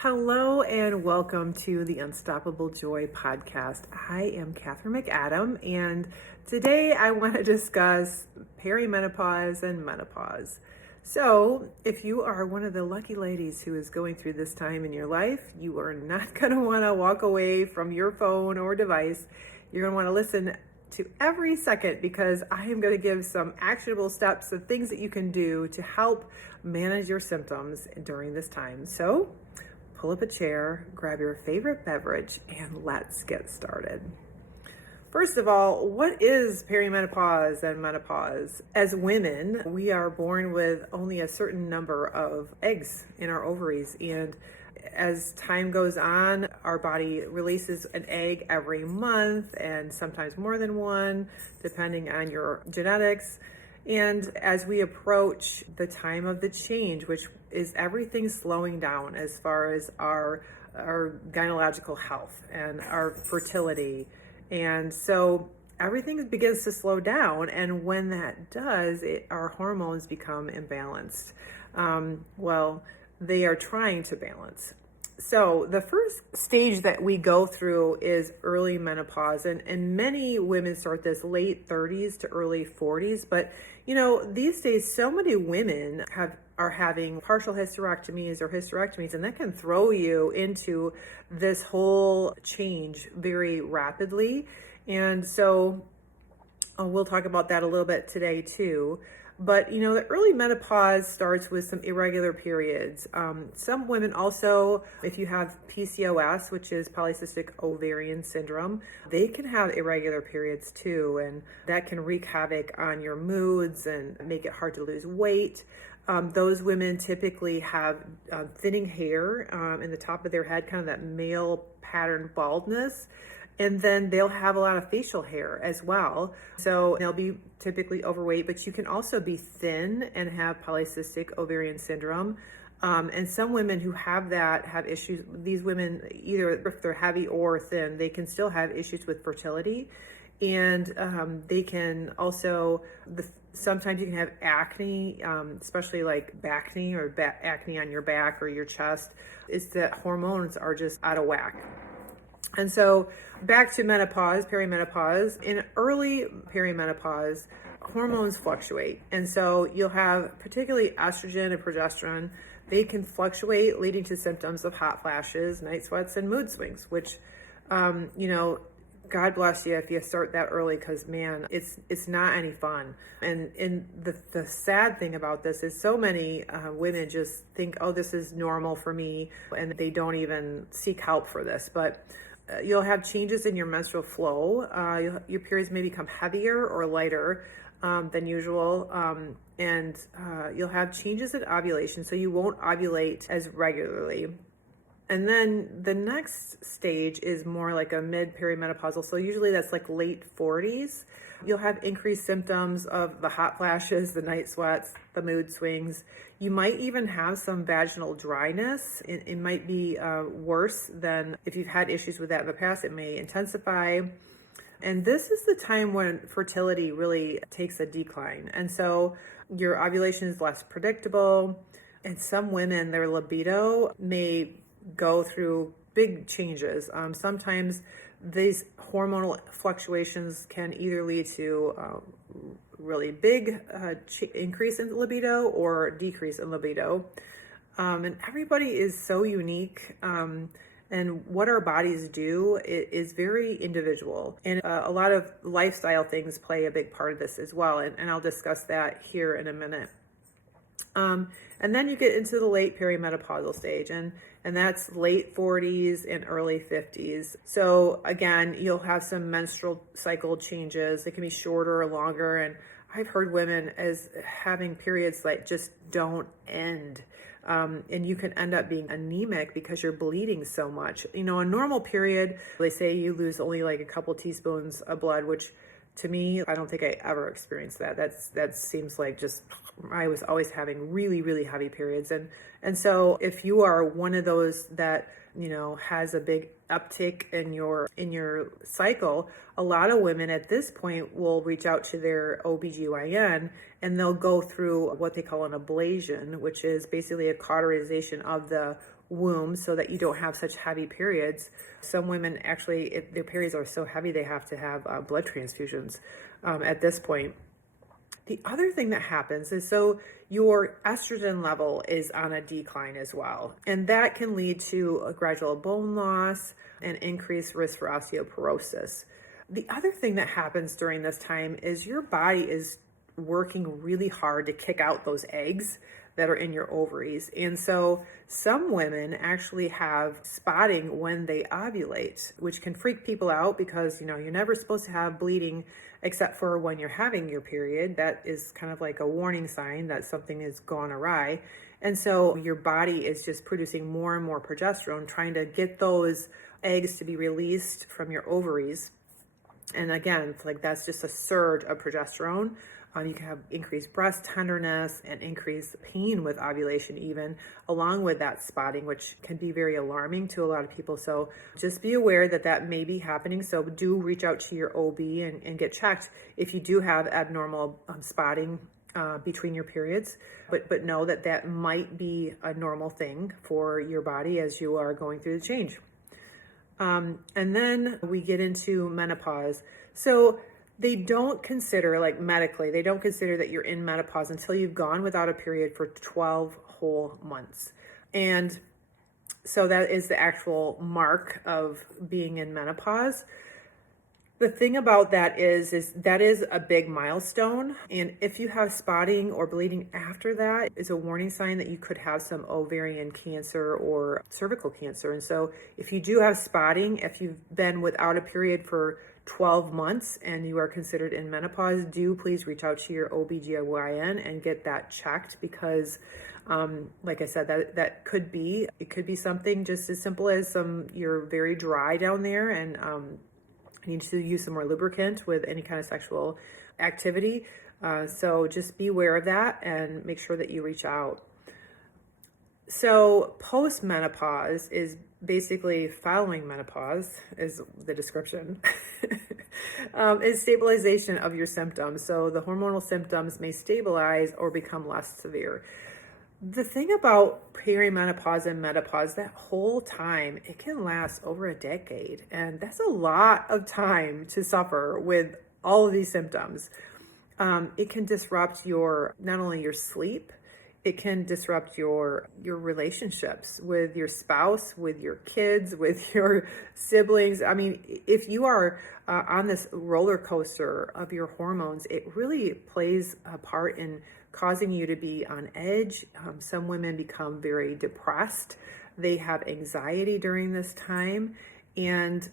Hello and welcome to the Unstoppable Joy podcast. I am Kathryn McAdam, and today I want to discuss perimenopause and menopause. So, if you are one of the lucky ladies who is going through this time in your life, you are not going to want to walk away from your phone or device. You're going to want to listen to every second because I am going to give some actionable steps of things that you can do to help manage your symptoms during this time. So, pull up a chair, grab your favorite beverage, and let's get started. First of all, what is perimenopause and menopause? As women, we are born with only a certain number of eggs in our ovaries, and as time goes on, our body releases an egg every month and sometimes more than one, depending on your genetics. And as we approach the time of the change, which is everything slowing down as far as our gynecological health and our fertility. And so everything begins to slow down. And when that does, our hormones become imbalanced. They are trying to balance. So the first stage that we go through is early menopause, and many women start this late 30s to early 40s. But these days, so many women are having partial hysterectomies or hysterectomies, and that can throw you into this whole change very rapidly. And so we'll talk about that a little bit today too. But, the early menopause starts with some irregular periods. Some women also, if you have PCOS, which is polycystic ovarian syndrome, they can have irregular periods too. And that can wreak havoc on your moods and make it hard to lose weight. Those women typically have thinning hair in the top of their head, kind of that male pattern baldness. And then they'll have a lot of facial hair as well. So they'll be typically overweight, but you can also be thin and have polycystic ovarian syndrome. And some women who have that have issues. These women, either if they're heavy or thin, they can still have issues with fertility. And they can also, sometimes you can have acne, especially like backne or acne on your back or your chest. It's that hormones are just out of whack. And so back to menopause, perimenopause. In early perimenopause, hormones fluctuate. And so you'll have particularly estrogen and progesterone. They can fluctuate, leading to symptoms of hot flashes, night sweats, and mood swings, which, God bless you if you start that early, because man, it's not any fun. And the sad thing about this is so many women just think, oh, this is normal for me, and they don't even seek help for this. But you'll have changes in your menstrual flow. Your periods may become heavier or lighter than usual. And you'll have changes in ovulation, so you won't ovulate as regularly. And then the next stage is more like a mid-perimenopausal. So usually that's like late 40s. You'll have increased symptoms of the hot flashes, the night sweats, the mood swings. You might even have some vaginal dryness. It might be worse than if you've had issues with that in the past. It may intensify. And this is the time when fertility really takes a decline. And so your ovulation is less predictable. And some women, their libido may go through big changes. Sometimes these hormonal fluctuations can either lead to really big increase in libido or decrease in libido. And everybody is so unique. And what our bodies do is very individual. And a lot of lifestyle things play a big part of this as well. And I'll discuss that here in a minute. And then you get into the late perimenopausal stage, and that's late 40s and early 50s. So again, you'll have some menstrual cycle changes. It can be shorter or longer. And I've heard women as having periods that just don't end. And you can end up being anemic because you're bleeding so much. A normal period, they say you lose only like a couple teaspoons of blood, which to me, I don't think I ever experienced that. That seems like just, I was always having really, really heavy periods. And so if you are one of those that, has a big uptick in your cycle, a lot of women at this point will reach out to their OBGYN and they'll go through what they call an ablation, which is basically a cauterization of the womb so that you don't have such heavy periods. Some women actually, if their periods are so heavy, they have to have blood transfusions at this point. The other thing that happens is so your estrogen level is on a decline as well. And that can lead to a gradual bone loss and increased risk for osteoporosis. The other thing that happens during this time is your body is working really hard to kick out those eggs that are in your ovaries. And so some women actually have spotting when they ovulate, which can freak people out because, you're never supposed to have bleeding except for when you're having your period. That is kind of like a warning sign that something has gone awry. And so your body is just producing more and more progesterone, trying to get those eggs to be released from your ovaries. And again, it's like that's just a surge of progesterone. You can have increased breast tenderness and increased pain with ovulation even, along with that spotting, which can be very alarming to a lot of people. So just be aware that that may be happening. So do reach out to your OB and get checked if you do have abnormal spotting between your periods. But know that that might be a normal thing for your body as you are going through the change. And then we get into menopause. So they don't consider, like medically, they don't consider that you're in menopause until you've gone without a period for 12 whole months. And so that is the actual mark of being in menopause. The thing about that is that is a big milestone. And if you have spotting or bleeding after that, it's a warning sign that you could have some ovarian cancer or cervical cancer. And so if you do have spotting, if you've been without a period for 12 months and you are considered in menopause, do please reach out to your OBGYN and get that checked because like I said, that could be something just as simple as you're very dry down there and need to use some more lubricant with any kind of sexual activity. So just be aware of that and make sure that you reach out. So post-menopause is basically following menopause is the description, is stabilization of your symptoms. So the hormonal symptoms may stabilize or become less severe. The thing about perimenopause and menopause, that whole time, it can last over a decade. And that's a lot of time to suffer with all of these symptoms. It can disrupt not only your sleep, it can disrupt your relationships with your spouse, with your kids, with your siblings. I mean, if you are on this roller coaster of your hormones, it really plays a part in causing you to be on edge. Some women become very depressed. They have anxiety during this time. And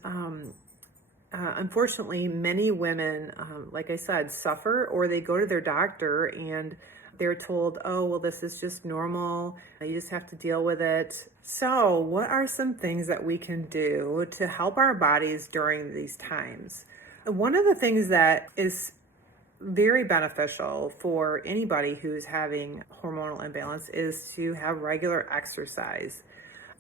unfortunately, many women, like I said, suffer, or they go to their doctor and they're told, oh, well, this is just normal. You just have to deal with it. So what are some things that we can do to help our bodies during these times? One of the things that is very beneficial for anybody who's having hormonal imbalance is to have regular exercise.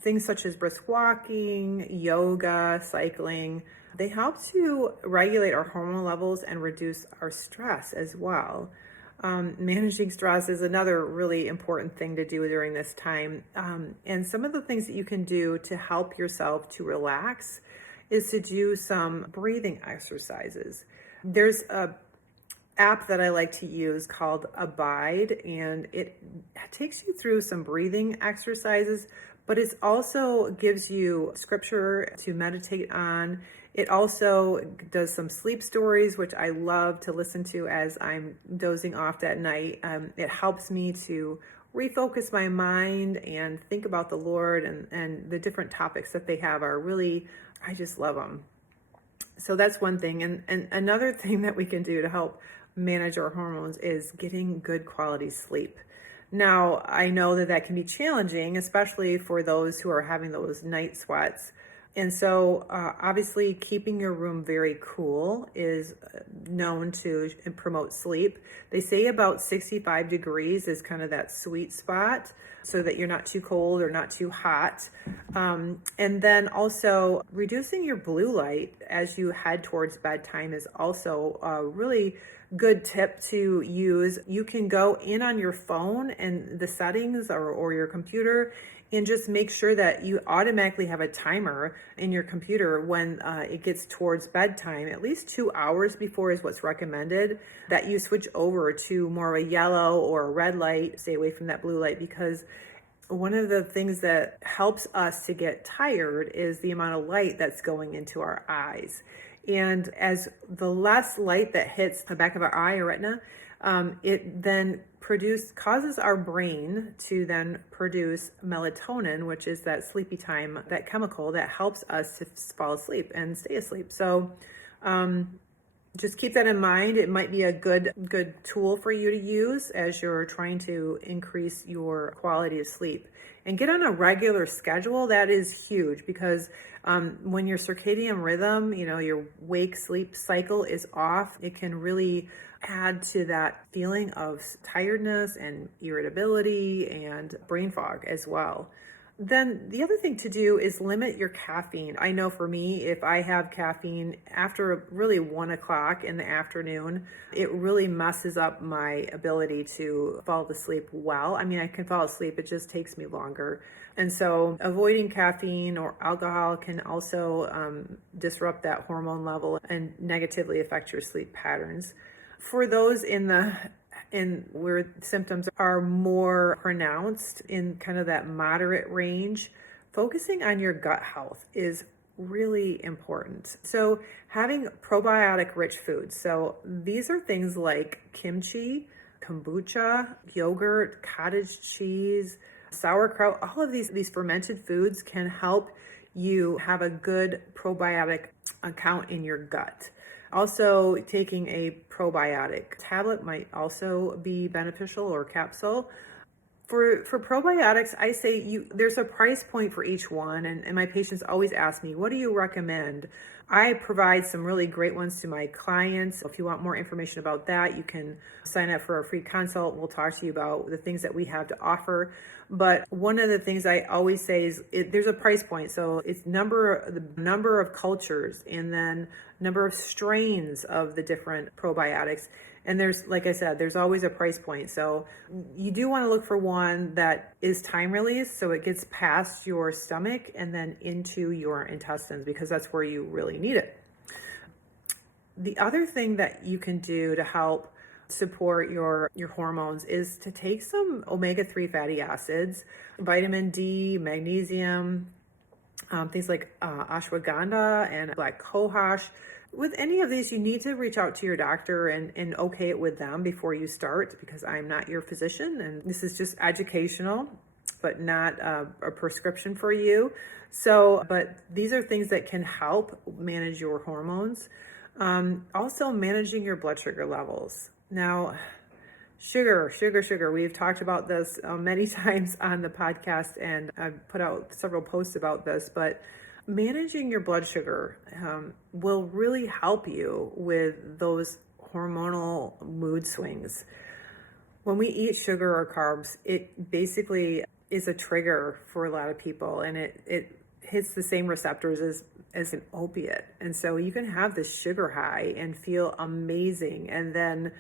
Things such as brisk walking, yoga, cycling, they help to regulate our hormone levels and reduce our stress as well. Managing stress is another really important thing to do during this time. And some of the things that you can do to help yourself to relax is to do some breathing exercises. There's a app that I like to use called Abide, and it takes you through some breathing exercises, but it also gives you scripture to meditate on. It also does some sleep stories, which I love to listen to as I'm dozing off at night. It helps me to refocus my mind and think about the Lord, and the different topics that they have are really, I just love them. So that's one thing. And another thing that we can do to help manage our hormones is getting good quality sleep. Now, I know that can be challenging, especially for those who are having those night sweats. And so obviously keeping your room very cool is known to promote sleep. They say about 65 degrees is kind of that sweet spot so that you're not too cold or not too hot. And then also reducing your blue light as you head towards bedtime is also a really good tip to use. You can go in on your phone and the settings or your computer And just make sure that you automatically have a timer in your computer when it gets towards bedtime, at least 2 hours before is what's recommended, that you switch over to more of a yellow or a red light. Stay away from that blue light, because one of the things that helps us to get tired is the amount of light that's going into our eyes. And as the less light that hits the back of our eye or retina, it then causes our brain to then produce melatonin, which is that sleepy time, that chemical that helps us to fall asleep and stay asleep. So just keep that in mind. It might be a good tool for you to use as you're trying to increase your quality of sleep. And get on a regular schedule. That is huge, because when your circadian rhythm, your wake sleep cycle is off, it can really add to that feeling of tiredness and irritability and brain fog as well. Then the other thing to do is limit your caffeine. I know for me, if I have caffeine after really 1 o'clock in the afternoon, it really messes up my ability to fall asleep well. I mean, I can fall asleep, it just takes me longer. And so avoiding caffeine or alcohol can also disrupt that hormone level and negatively affect your sleep patterns. For those where symptoms are more pronounced in kind of that moderate range, focusing on your gut health is really important. So having probiotic rich foods. So these are things like kimchi, kombucha, yogurt, cottage cheese, sauerkraut. All of these fermented foods can help you have a good probiotic count in your gut. Also, taking a probiotic tablet might also be beneficial, or capsule. For probiotics, I say there's a price point for each one, and my patients always ask me, what do you recommend? I provide some really great ones to my clients. If you want more information about that, you can sign up for a free consult. We'll talk to you about the things that we have to offer. But one of the things I always say is there's a price point. So it's the number of cultures, and then number of strains of the different probiotics. And there's, like I said, there's always a price point. So you do want to look for one that is time released, so it gets past your stomach and then into your intestines, because that's where you really need it. The other thing that you can do to help support your hormones is to take some omega-3 fatty acids, vitamin D, magnesium, things like ashwagandha and black cohosh. With any of these, you need to reach out to your doctor and okay it with them before you start, because I'm not your physician, and this is just educational, but not a prescription for you. So, but these are things that can help manage your hormones. Also managing your blood sugar levels. Now, sugar. We've talked about this many times on the podcast, and I've put out several posts about this, but managing your blood sugar will really help you with those hormonal mood swings. When we eat sugar or carbs, it basically is a trigger for a lot of people, and it hits the same receptors as an opiate. And so you can have this sugar high and feel amazing, and then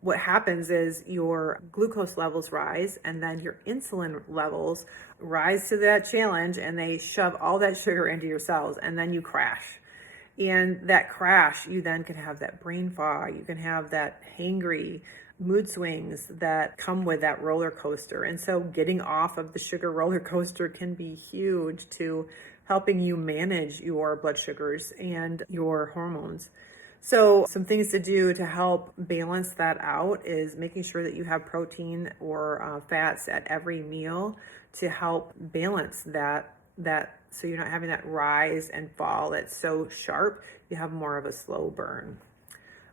what happens is your glucose levels rise, and then your insulin levels rise to that challenge, and they shove all that sugar into your cells, and then you crash. And that crash, you then can have that brain fog, you can have that hangry mood swings that come with that roller coaster. And so getting off of the sugar roller coaster can be huge to helping you manage your blood sugars and your hormones. So some things to do to help balance that out is making sure that you have protein or fats at every meal to help balance that so you're not having that rise and fall that's so sharp. You have more of a slow burn.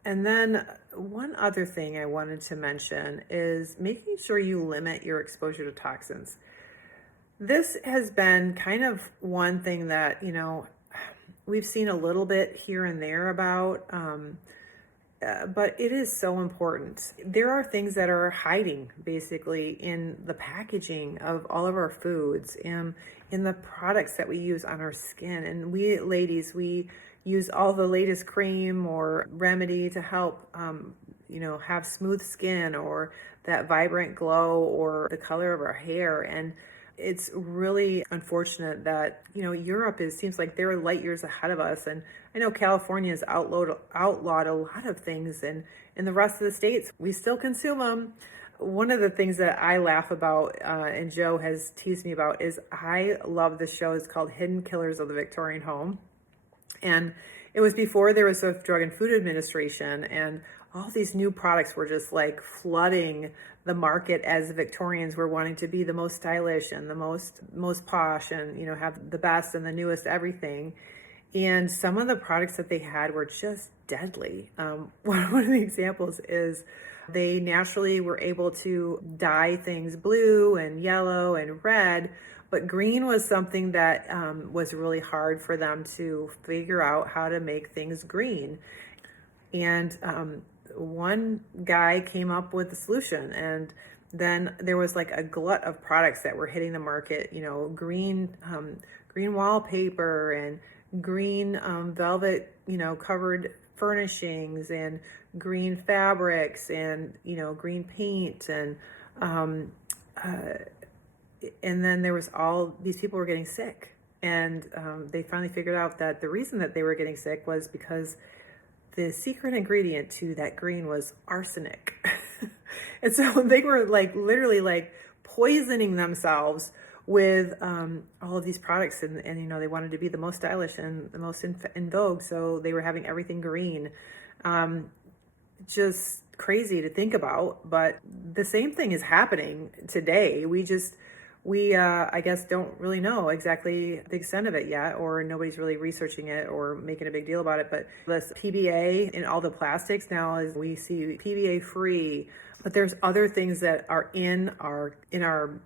And then one other thing I wanted to mention is making sure you limit your exposure to toxins. This has been kind of one thing that, we've seen a little bit here and there about, but it is so important. There are things that are hiding basically in the packaging of all of our foods and in the products that we use on our skin. And we ladies, we use all the latest cream or remedy to help, have smooth skin or that vibrant glow or the color of our hair. And it's really unfortunate that, Europe seems like they're light years ahead of us. And I know California has outlawed a lot of things, and in the rest of the states, we still consume them. One of the things that I laugh about, and Joe has teased me about, is I love this show. It's called Hidden Killers of the Victorian Home. And it was before there was the Drug and Food Administration, and all these new products were just like flooding the market as Victorians were wanting to be the most stylish and the most posh, and have the best and the newest everything. And some of the products that they had were just deadly. One of the examples is they naturally were able to dye things blue and yellow and red, but green was something that was really hard for them to figure out how to make things green. And one guy came up with a solution, and then there was like a glut of products that were hitting the market, green wallpaper and green velvet, covered furnishings, and green fabrics, and, green paint. And then there was all these people were getting sick. And they finally figured out that the reason that they were getting sick was because the secret ingredient to that green was arsenic. And so they were literally poisoning themselves with all of these products, and they wanted to be the most stylish and the most in vogue, so they were having everything green. Just crazy to think about, but the same thing is happening today. We I guess don't really know exactly the extent of it yet, or nobody's really researching it or making a big deal about it. But this PBA in all the plastics now, is we see PBA free, but there's other things that are in our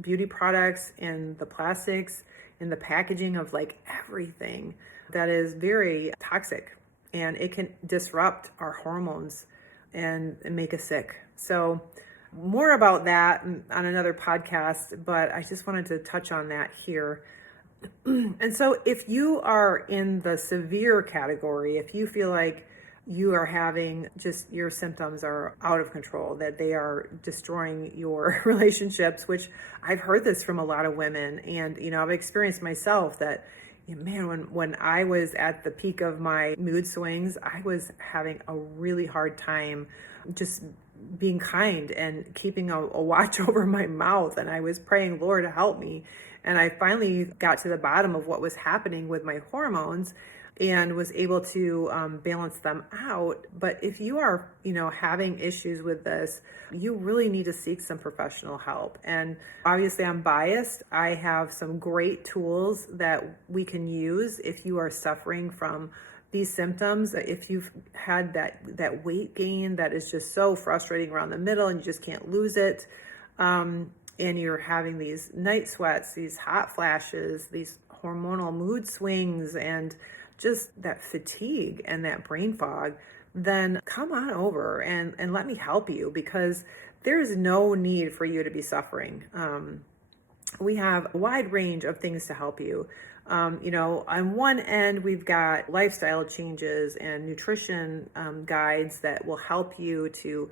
beauty products, in the plastics, in the packaging of everything, that is very toxic, and it can disrupt our hormones and make us sick. So more about that on another podcast, but I just wanted to touch on that here. And so if you are in the severe category, if you feel like you are having your symptoms are out of control, that they are destroying your relationships, which I've heard this from a lot of women. And, I've experienced myself that, man, when I was at the peak of my mood swings, I was having a really hard time just being kind and keeping a watch over my mouth. And I was praying, Lord, help me. And I finally got to the bottom of what was happening with my hormones and was able to balance them out. But if you are, having issues with this, you really need to seek some professional help. And obviously I'm biased. I have some great tools that we can use if you are suffering from these symptoms. If you've had that weight gain that is just so frustrating around the middle and you just can't lose it, and you're having these night sweats, these hot flashes, these hormonal mood swings, and just that fatigue and that brain fog, then come on over and let me help you, because there's no need for you to be suffering. We have a wide range of things to help you. On one end, we've got lifestyle changes and nutrition guides that will help you to,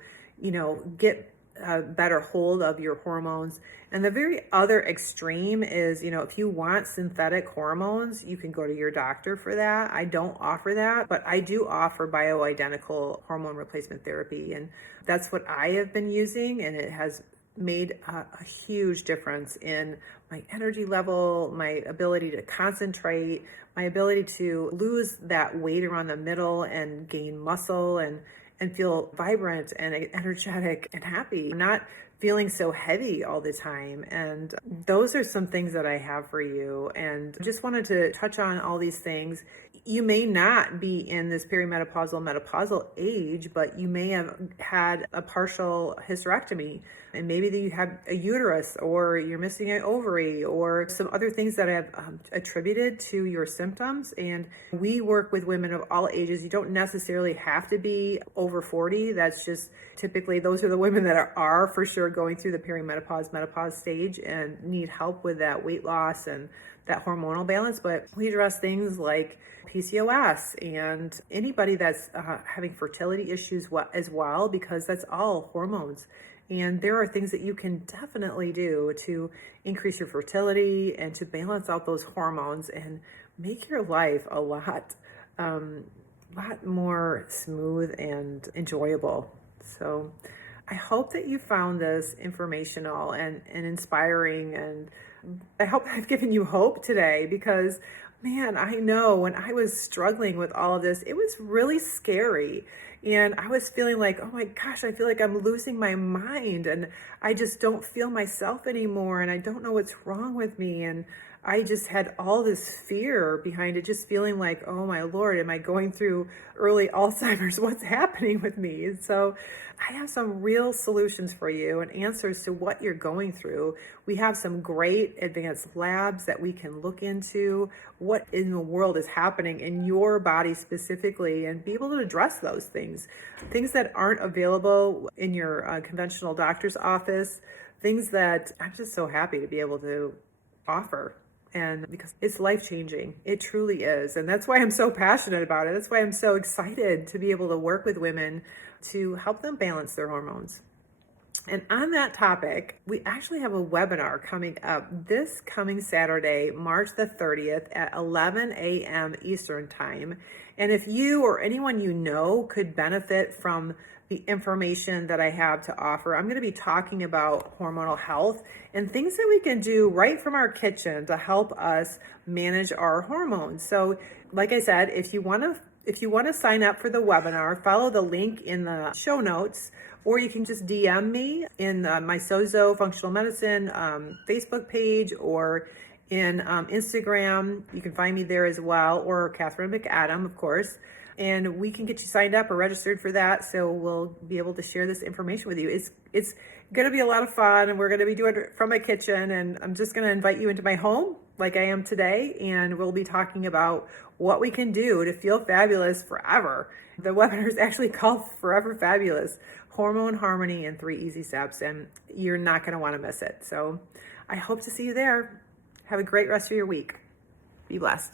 get a better hold of your hormones. And the very other extreme is, if you want synthetic hormones, you can go to your doctor for that. I don't offer that, but I do offer bioidentical hormone replacement therapy. And that's what I have been using, and it has made a huge difference in my energy level, my ability to concentrate, my ability to lose that weight around the middle and gain muscle and feel vibrant and energetic and happy. I'm not feeling so heavy all the time. And those are some things that I have for you. And just wanted to touch on all these things. You may not be in this perimenopausal, menopausal age, but you may have had a partial hysterectomy, and maybe that you have a uterus, or you're missing an ovary, or some other things that have attributed to your symptoms. And we work with women of all ages. You don't necessarily have to be over 40. That's just typically, those are the women that are for sure going through the perimenopause, menopause stage and need help with that weight loss and that hormonal balance. But we address things like PCOS and anybody that's having fertility issues as well, because that's all hormones. And there are things that you can definitely do to increase your fertility and to balance out those hormones and make your life a lot more smooth and enjoyable. So I hope that you found this informational and inspiring, and I hope I've given you hope today, because man, I know when I was struggling with all of this, it was really scary. And I was feeling like, oh my gosh, I feel like I'm losing my mind and I just don't feel myself anymore and I don't know what's wrong with me. And I just had all this fear behind it, just feeling like, oh my Lord, am I going through early Alzheimer's? What's happening with me? And so I have some real solutions for you and answers to what you're going through. We have some great advanced labs that we can look into what in the world is happening in your body specifically and be able to address those things that aren't available in your conventional doctor's office, things that I'm just so happy to be able to offer. And because it's life-changing, it truly is. And that's why I'm so passionate about it. That's why I'm so excited to be able to work with women to help them balance their hormones. And on that topic, we actually have a webinar coming up this coming Saturday, March the 30th at 11 a.m. Eastern Time. And if you or anyone you know could benefit from the information that I have to offer, I'm going to be talking about hormonal health and things that we can do right from our kitchen to help us manage our hormones. So, like I said, if you want to sign up for the webinar, follow the link in the show notes, or you can just DM me in my Sozo Functional Medicine Facebook page or in Instagram. You can find me there as well, or Kathryn McAdam, of course. And we can get you signed up or registered for that, so we'll be able to share this information with you. It's going to be a lot of fun, and we're going to be doing it from my kitchen, and I'm just going to invite you into my home like I am today, and we'll be talking about what we can do to feel fabulous forever. The webinar is actually called Forever Fabulous, Hormone Harmony in 3 Easy Steps, and you're not going to want to miss it. So I hope to see you there. Have a great rest of your week. Be blessed.